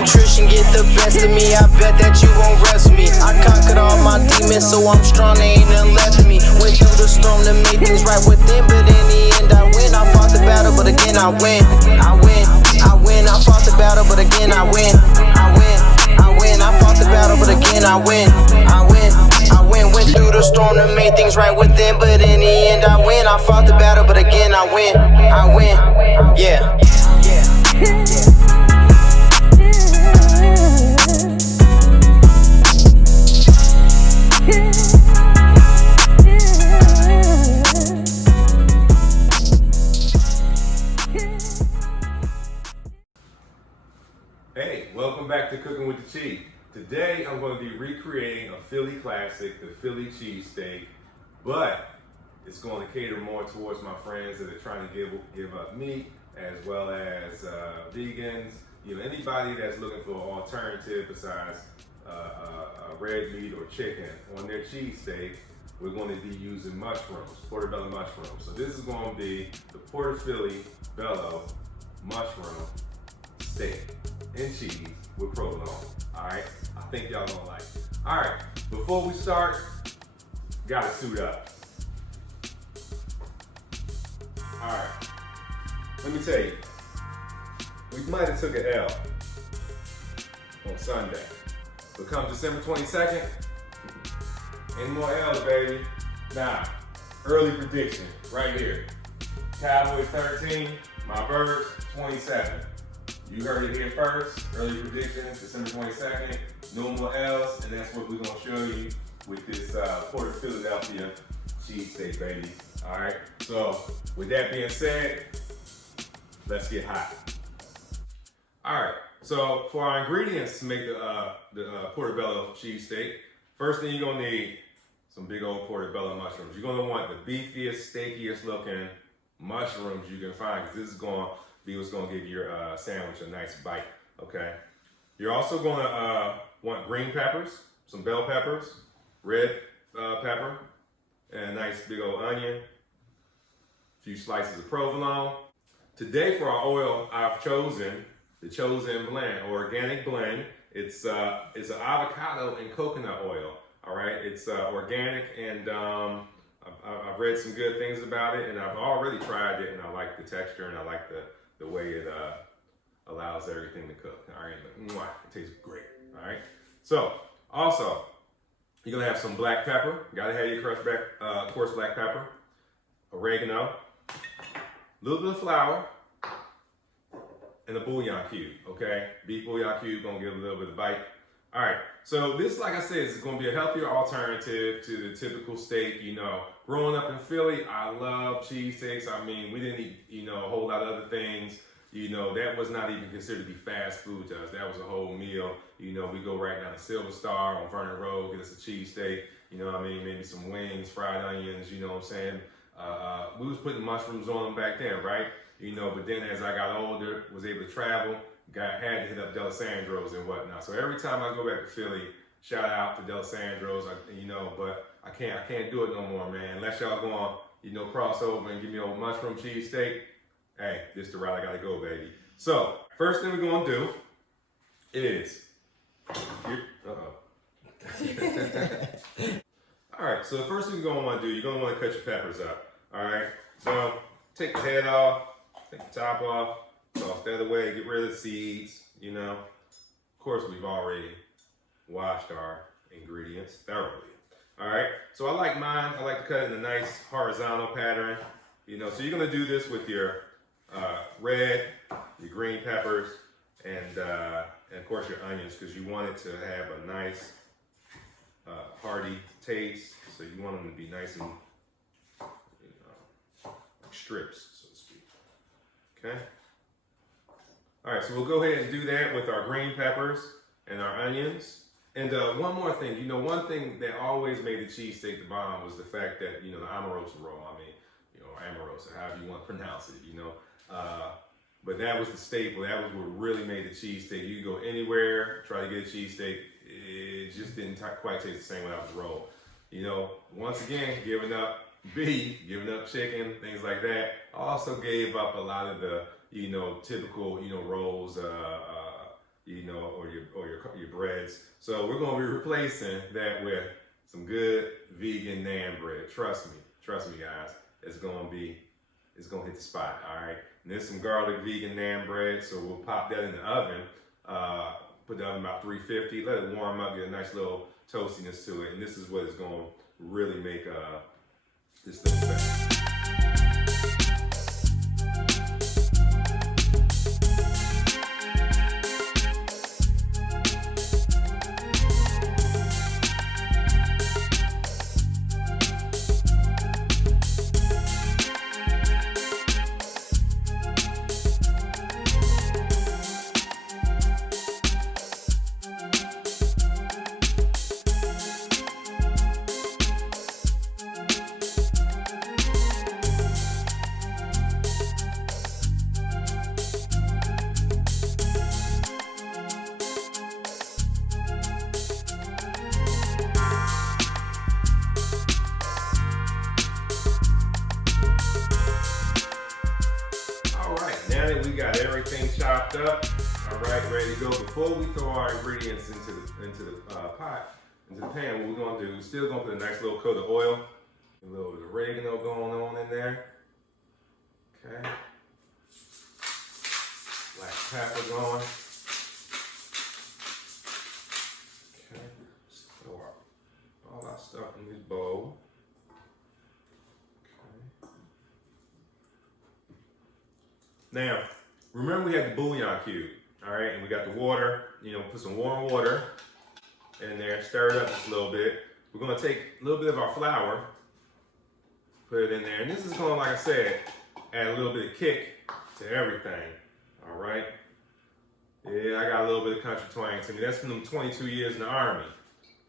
nutrition get the best of me. I bet that you won't rest me. I conquered all my demons, so I'm strong, there ain't nothing left of me. Went through the storm to make things right within, but in the end I win. I fought the battle, but again I win. I win, I win. I fought the battle, but again I win. I win, I win. I fought the battle, but again I win. I win, I win. Went through the storm to make things right within, but in the end I win. I fought the battle, but again I win. I win, yeah. Hey, welcome back to Cooking with the Chief. Today I'm going to be recreating a Philly classic, the Philly cheesesteak, but it's going to cater more towards my friends that are trying to give up meat, as well as vegans, anybody that's looking for an alternative besides red meat or chicken. On their cheesesteak, we're going to be using mushrooms, portobello mushrooms. So this is going to be the portobello mushroom steak and cheese with provolone. All right, I think y'all gonna like it. All right, before we start, gotta suit up. All right, let me tell you, we might have took an L on Sunday, but come December 22nd, any more L's, baby. Now, early prediction right here. Cowboys 13, my birds 27. You heard it here first. Early prediction, December 22nd. No more L's, and that's what we're gonna show you with this Port of Philadelphia cheesesteak, baby. All right. So with that being said, let's get hot. All right. So for our ingredients to make the portobello cheesesteak, first thing you're gonna need some big old portobello mushrooms. You're gonna want the beefiest, steakiest looking mushrooms you can find, because this is gonna be what's gonna give your sandwich a nice bite, okay? You're also gonna want green peppers, some bell peppers, red pepper, and a nice big old onion, a few slices of provolone. Today for our oil, I've chosen the Chosen blend, organic blend. It's an avocado and coconut oil, all right? It's organic, and I've read some good things about it, and I've already tried it, and I like the texture, and I like the way it allows everything to cook. All right, it tastes great. All right. So also, you're gonna have some black pepper. You gotta have your coarse black pepper, oregano, a little bit of flour, and a bouillon cube. Okay, beef bouillon cube gonna give a little bit of bite. All right. So this, like I said, is gonna be a healthier alternative to the typical steak. Growing up in Philly, I love cheesesteaks. I mean, we didn't eat, a whole lot of other things. That was not even considered to be fast food to us. That was a whole meal. We go right down to Silver Star on Vernon Road, get us a cheesesteak. Maybe some wings, fried onions. You know what I'm saying? We was putting mushrooms on them back then, right? But then as I got older, was able to travel, had to hit up Delisandro's and whatnot. So every time I go back to Philly, shout out to Delisandro's. But I can't do it no more, man. Unless y'all going, cross over and give me a mushroom cheesesteak. Hey, this is the route I gotta go, baby. So first thing we're gonna do is, all right. So the first thing you're gonna want to do, you're gonna want to cut your peppers up. All right. So take the head off, take the top off, toss that away, get rid of the seeds. Of course, we've already washed our ingredients thoroughly. All right, so I like mine. I like to cut it in a nice horizontal pattern. So you're gonna do this with your red, your green peppers, and of course your onions, because you want it to have a nice hearty taste. So you want them to be nice and like strips, so to speak. Okay. All right, so we'll go ahead and do that with our green peppers and our onions. And one more thing, one thing that always made the cheesesteak the bomb was the fact that, the Omarosa roll, Omarosa, however you want to pronounce it, but that was the staple. That was what really made the cheesesteak. You could go anywhere, try to get a cheesesteak. It just didn't quite taste the same without the roll. Once again, giving up beef, giving up chicken, things like that. I also gave up a lot of the, typical, rolls, you know, or your breads. So we're gonna be replacing that with some good vegan naan bread. Trust me, guys. It's gonna hit the spot. All right. And there's some garlic vegan naan bread, so we'll pop that in the oven. Put that on about 350. Let it warm up, get a nice little toastiness to it, and this is what is gonna really make this thing better. We got everything chopped up. All right, ready to go. Before we throw our ingredients into the pot, into the pan, what we're gonna do, we're still gonna put a nice little coat of oil, a little bit of oregano going on in there. Okay. Black pepper going. Okay. Just throw all our stuff in this bowl. Now, remember we had the bouillon cube, all right? And we got the water, you know, put some warm water in there, stir it up just a little bit. We're gonna take a little bit of our flour, put it in there. And this is gonna, like I said, add a little bit of kick to everything, all right? Yeah, I got a little bit of country twang to me. That's from them 22 years in the Army,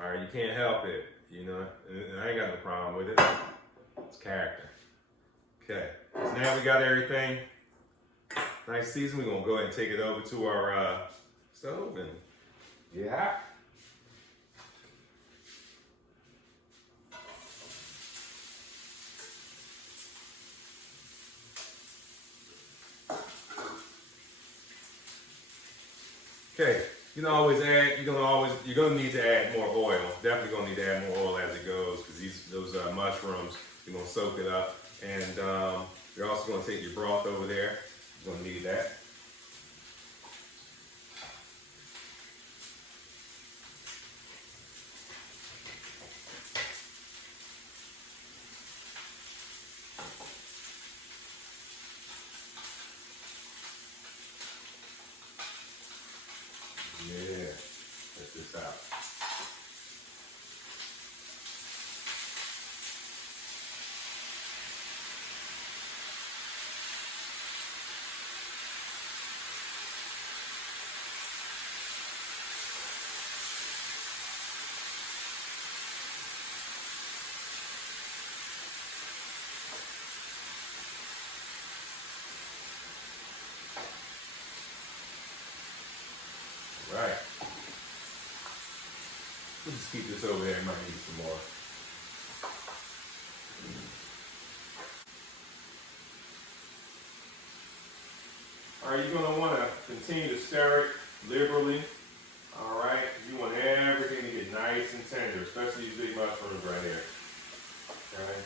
all right? You can't help it, you know? And I ain't got no problem with it. It's character. Okay, so now we got everything nice season. We're gonna go ahead and take it over to our stove and yeah. Okay, you're gonna need to add more oil. Definitely gonna need to add more oil as it goes, because those mushrooms, you're gonna soak it up, and you're also gonna take your broth over there. You're gonna need that. Yeah, check this out. Right. We'll just keep this over there. Might need some more. All right, you're gonna want to continue to stir it liberally. All right, you want everything to get nice and tender, especially these big mushrooms right here. Okay.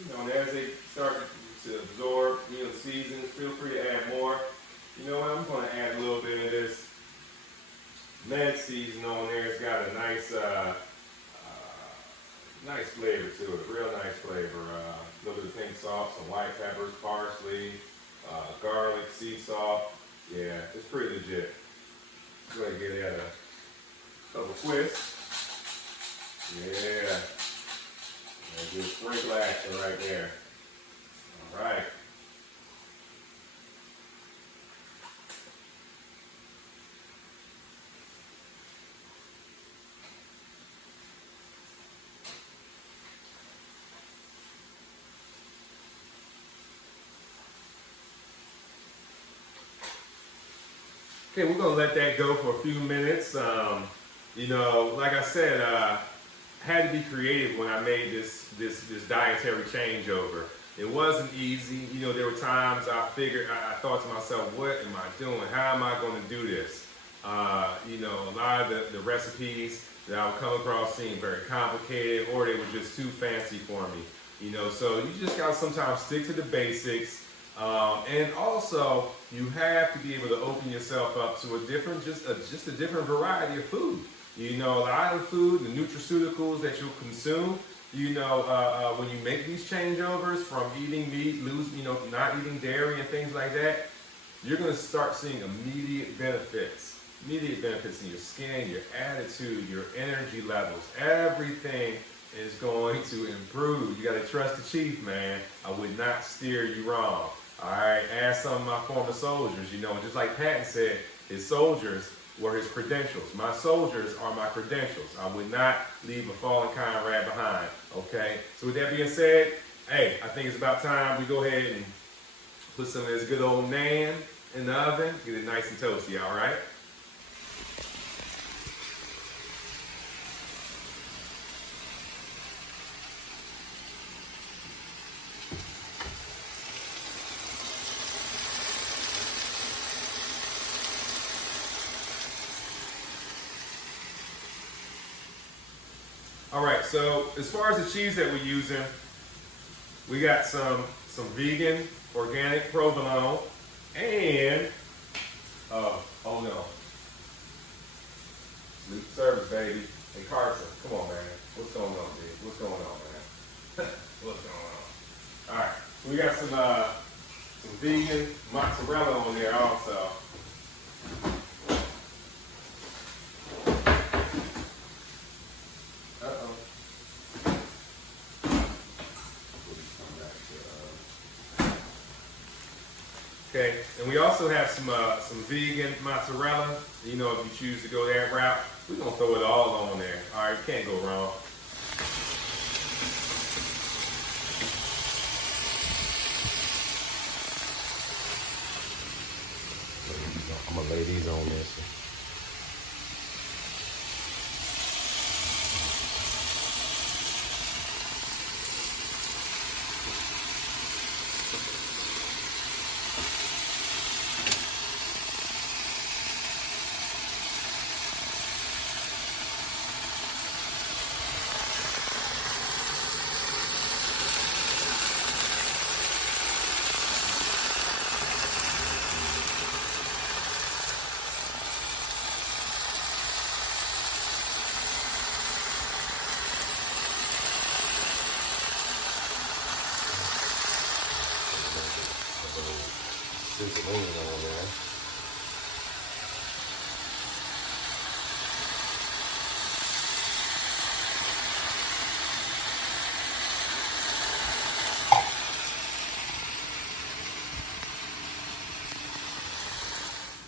You know, and as they start to absorb, you know, the seasons, feel free to add more. You know what? I'm going to add a little bit of this med season on there. It's got a nice, nice flavor to it. Real nice flavor. A little bit of pink salt, some white peppers, parsley, garlic, sea salt. Yeah, it's pretty legit. Go ahead and give that a couple twists. Yeah. And do a sprinkle action right there. All right. Okay, we're gonna let that go for a few minutes. You know, like I said, had to be creative when I made this dietary changeover. It wasn't easy. You know, there were times I thought to myself, what am I doing? How am I going to do this? You know, a lot of the recipes that I would come across seemed very complicated, or they were just too fancy for me. You know, so you just got to sometimes stick to the basics. And also, you have to be able to open yourself up to a different, just a different variety of food. You know, a lot of food, the nutraceuticals that you'll consume, you know, when you make these changeovers from eating meat, not eating dairy and things like that, you're going to start seeing immediate benefits in your skin, your attitude, your energy levels. Everything is going to improve. You got to trust the chief, man. I would not steer you wrong. All right, ask some of my former soldiers, you know, and just like Patton said, his soldiers were his credentials. My soldiers are my credentials. I would not leave a fallen comrade behind, okay? So with that being said, hey, I think it's about time we go ahead and put some of this good old naan in the oven, get it nice and toasty, all right? All right, so as far as the cheese that we're using, we got some vegan, organic provolone, and, hold on. Sleep service, baby. Hey, Carson, come on, man. What's going on, dude? What's going on, man? What's going on? All right, so we got some vegan mozzarella on there also. Okay, and we also have some vegan mozzarella. You know, if you choose to go that route, we're gonna throw it all on there. All right, can't go wrong. I'm gonna lay these on this. Sizzling on there.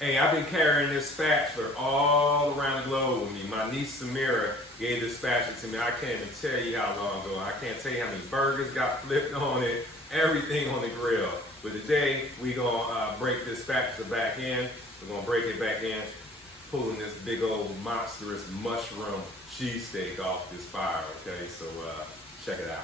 Hey, I've been carrying this spatula all around the globe with me. My niece Samira gave this spatula to me. I can't even tell you how long ago. I can't tell you how many burgers got flipped on it, everything on the grill. But today, we're going to break this spatula back in. We're going to break it back in, pulling this big old monstrous mushroom cheesesteak off this fire, okay? So check it out.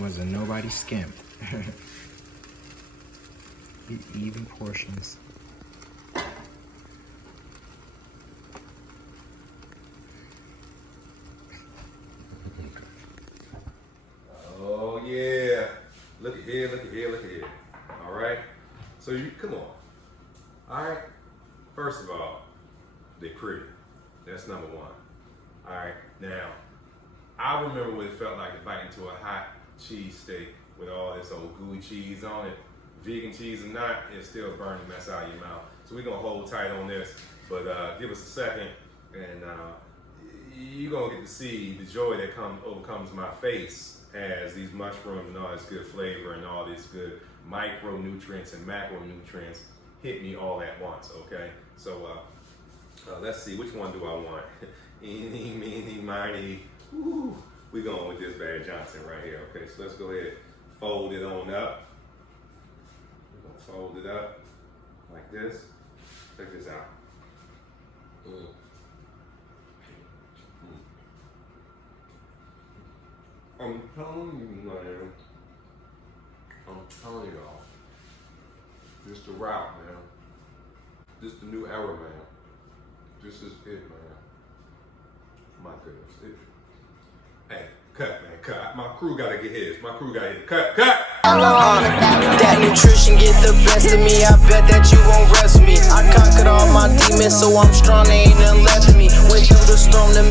Wasn't nobody skimp. Eat even portions. Oh yeah. Look at here, look at here, look at here. All right. So you come on. All right. First of all, they're pretty. That's number one. All right. Now, I remember what it felt like to bite into a hot cheesesteak with all this old gooey cheese on it. Vegan cheese or not, it's still burning the mess out of your mouth. So we're gonna hold tight on this, but give us a second, and you're gonna get to see the joy that overcomes my face as these mushrooms and all this good flavor and all these good micronutrients and macronutrients hit me all at once, okay? So let's see, which one do I want? Eeny, meeny, miny. Woo. We're going with this Bad Johnson right here, okay? So let's go ahead, fold it on up. We're gonna fold it up like this. Check this out. I'm telling you, man. I'm telling y'all. This the route, man. This the new era, man. This is it, man. My goodness. Hey, cut, man, cut. My crew gotta get his. My crew gotta hit. Cut. That nutrition get the best of me. I bet that you won't rest me. I conquered all my demons, so I'm strong. There ain't nothing left of me. Went through the storm to